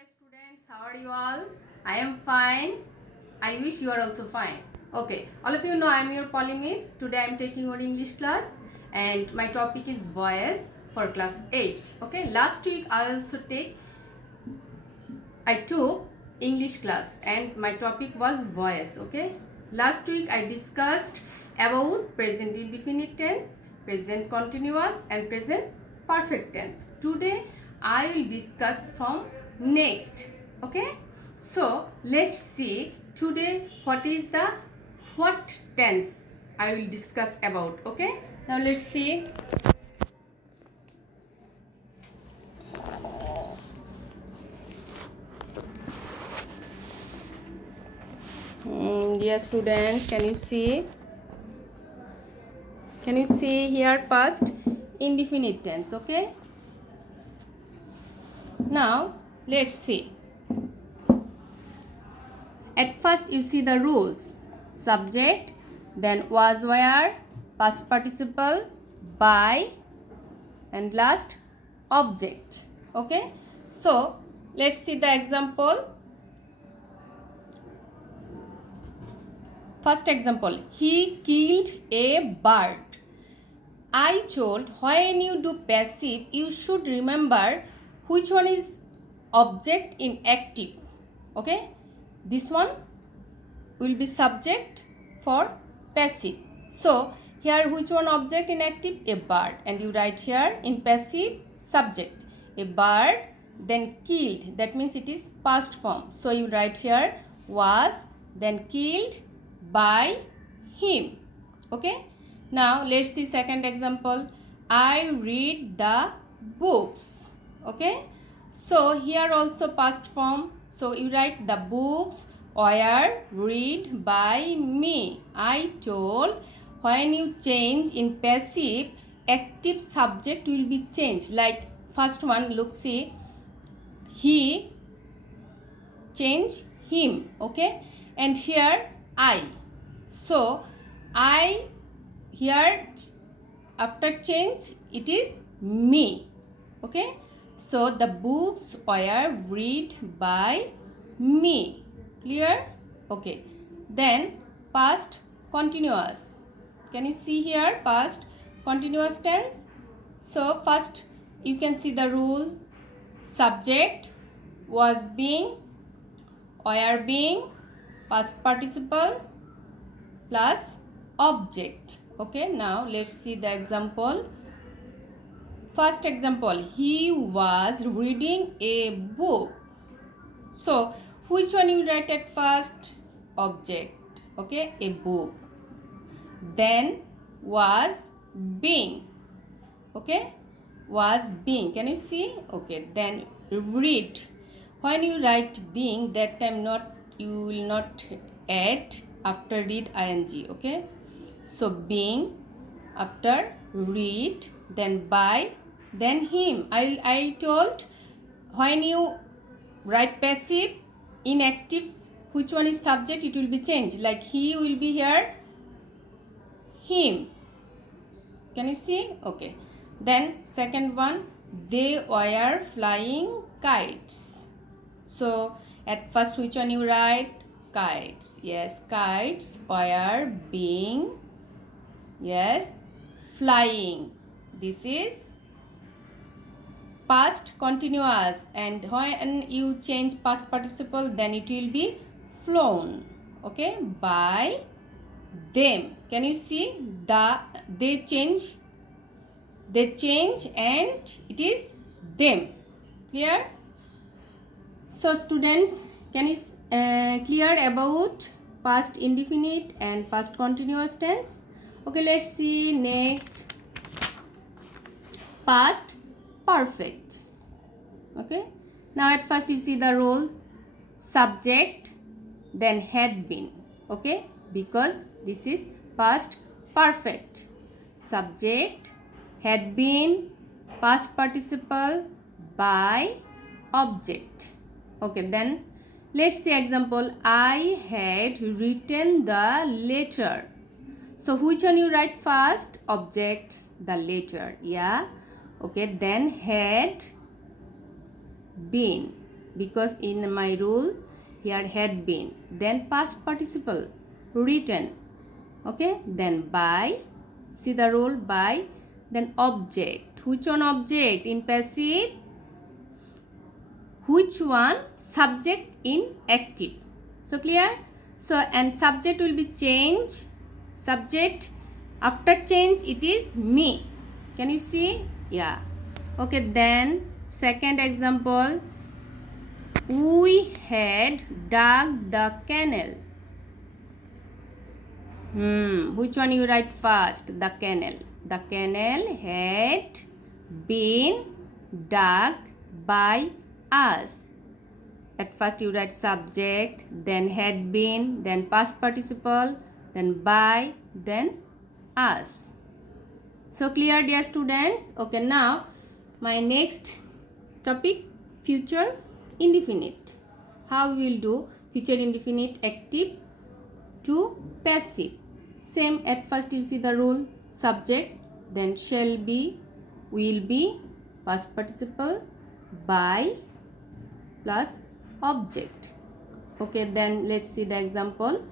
dear students, how are you all? I am fine. I wish you are also fine. Okay, all of you know I am your Polymiss. Today I am taking your English class and my topic is voice for class 8. Okay, last week I took English class and my topic was voice. Okay, last week I discussed about present indefinite tense, present continuous and present perfect tense. Today I will discuss from next. Okay, so let's see today what tense I will discuss about. Okay, now let's see. Dear students, can you see here past indefinite tense? Okay, now let's see. At first you see the rules: subject, then was, were, past participle, by, and last object. Okay, so let's see the example. First example, he killed a bird. I told, when you do passive, you should remember which one is object in active. Okay, this one will be subject for passive. So here which one object in active? A bird, and you write here in passive subject a bird, then killed, that means it is past form. So you write here was, then killed by him. Okay, now let's see second example. I read the books. Okay, so here also past form, so you write the books were read by me. I told, when you change in passive, active subject will be changed. Like first one, look, see, he, change him. Okay, and here I, so I, here after change it is me. Okay, so the books were read by me. Clear? Okay, then past continuous. Can you see here past continuous tense? So first you can see the rule: subject, was being, were being, past participle plus object. Okay, now let's see the example. First example, he was reading a book. So which one you write at first? Object. Okay, a book. Then was being. Okay, was being. Can you see? Okay, then read. When you write being, that time you will not add after read ing. Okay, so being after read, then by, then him. I told, when you write passive in active, which one is subject, it will be changed. Like he will be here him. Can you see? Okay, then second one, they were flying kites. So at first which one you write? Kites. Yes, kites were being, yes, flying. This is past continuous, and when you change past participle, then it will be flown. Okay, by them. Can you see? They change and it is them. Clear? So students, can you clear about past indefinite and past continuous tense? Okay, let's see next. Past perfect. Okay, now at first you see the rules: subject, then had been. Okay, because this is past perfect. Subject, had been, past participle, by, object. Okay, then let's see example. I had written the letter. So which one you write first? Object, the letter. Yeah. Okay, then had been. because in my rule here had been, then past participle written, okay, then by, see the rule by, then object. Which one object in passive? Which one subject in active? So clear? So and subject will be change. Subject after change it is me. Can you see? Yeah. Okay, then second example. We had dug the canal. Which one you write first? The canal. The canal had been dug by us. At first you write subject, then had been, then past participle, then by, then us. So clear, dear students? Okay, now my next topic, future indefinite. How we will do future indefinite active to passive. Same, at first you see the rule, subject, then shall be, will be, past participle, by plus object. Okay, then let's see the example.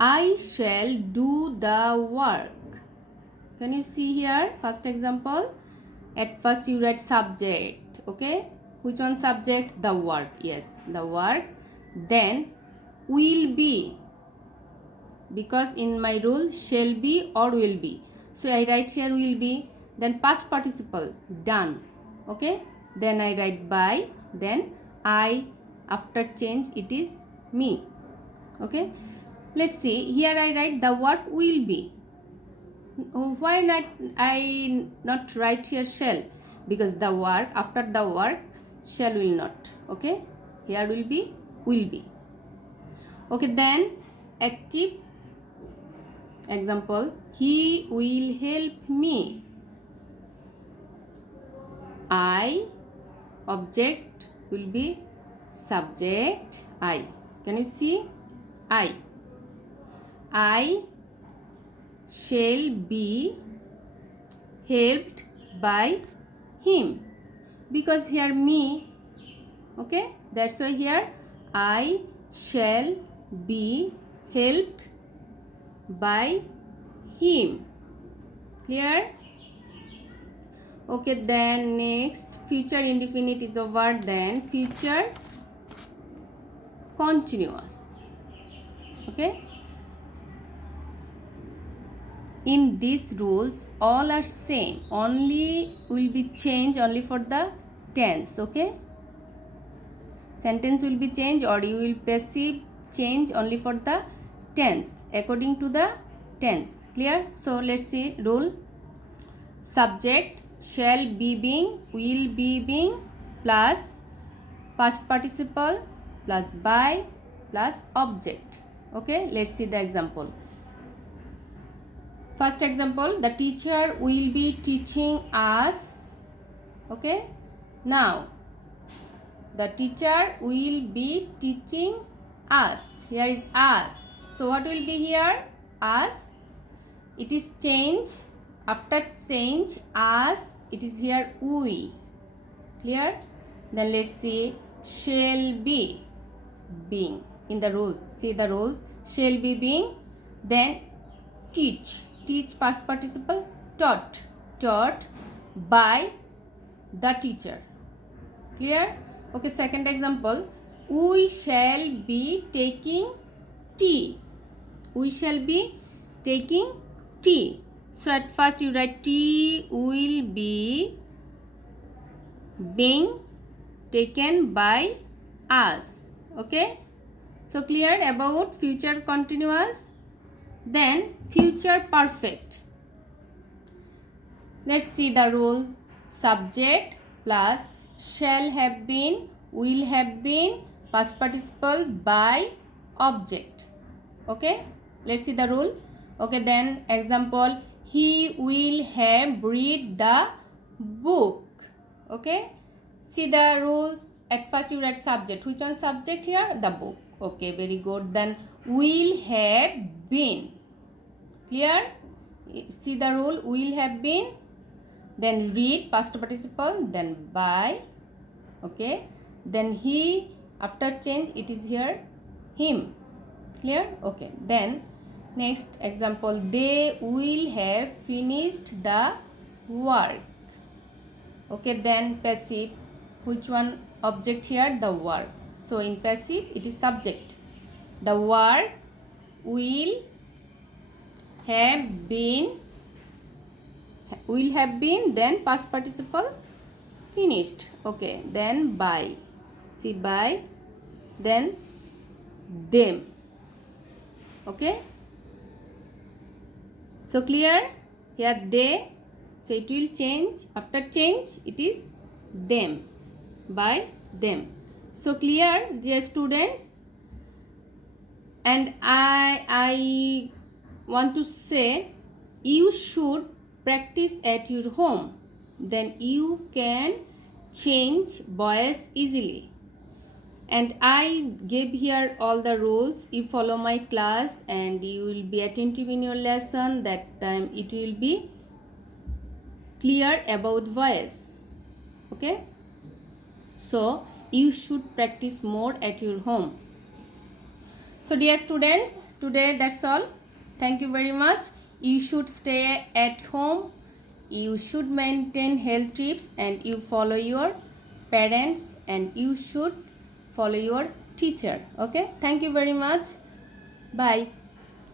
I shall do the work. Can you see here? First example, at first you write subject. Okay, which one subject? The work. Yes, the work. Then will be, because in my rule shall be or will be, so I write here will be, then past participle done. Okay, then I write by, then I, after change it is me. Okay, let's see here I write the work will be. Why not I not write here shall? Because the work, after the work shall will not. Okay, here will be, will be. Okay, then active example, he will help me. I, object will be subject I. Can you see? I shall be helped by him, because here me. Okay, that's why here I shall be helped by him. Clear? Okay, then next, future indefinite is over, then future continuous. Okay, in these rules all are same, only will be changed only for the tense. Okay, sentence will be changed, or you will passive change only for the tense according to the tense. Clear? So let's see rule. Subject shall be being, will be being, plus past participle plus by plus object. Okay, let's see the example. First example, the teacher will be teaching us. Okay, now the teacher will be teaching us. Here is us. So what will be here? Us. It is change. After change, us, it is here we. Clear? Then let's see shall be being in the rules. See the rules. Shall be being. Then teach. Teach past participle taught. Taught by the teacher. Clear? Okay, second example. We shall be taking tea. We shall be taking tea. So at first you write tea will be being taken by us. Okay, so clear about future continuous. Then future perfect. Let's see the rule. Subject plus shall have been, will have been, past participle by object. Okay, let's see the rule. Okay, then example, he will have read the book. Okay, see the rules. At first you write subject. Which one subject here? The book. Okay, very good. Then will have been. Clear? See the rule. Will have been. Then read past participle. Then by. Okay. Then he After change, it is here him. Clear? Okay. Then next example, they will have finished the work. Okay, then passive, which one object here? The work. So in passive it is subject. The work will have been, then past participle finished. Okay, then by, see by, then them. Okay, so clear? Here they, so it will change, after change it is them, by them. So clear, dear students? And I want to say, you should practice at your home, then you can change voice easily. And I gave here all the rules. You follow my class and you will be attentive in your lesson. That time it will be clear about voice. Okay, so you should practice more at your home. So dear students, today that's all. Thank you very much. You should stay at home, you should maintain health tips, and you follow your parents, and you should follow your teacher. Okay, thank you very much. Bye.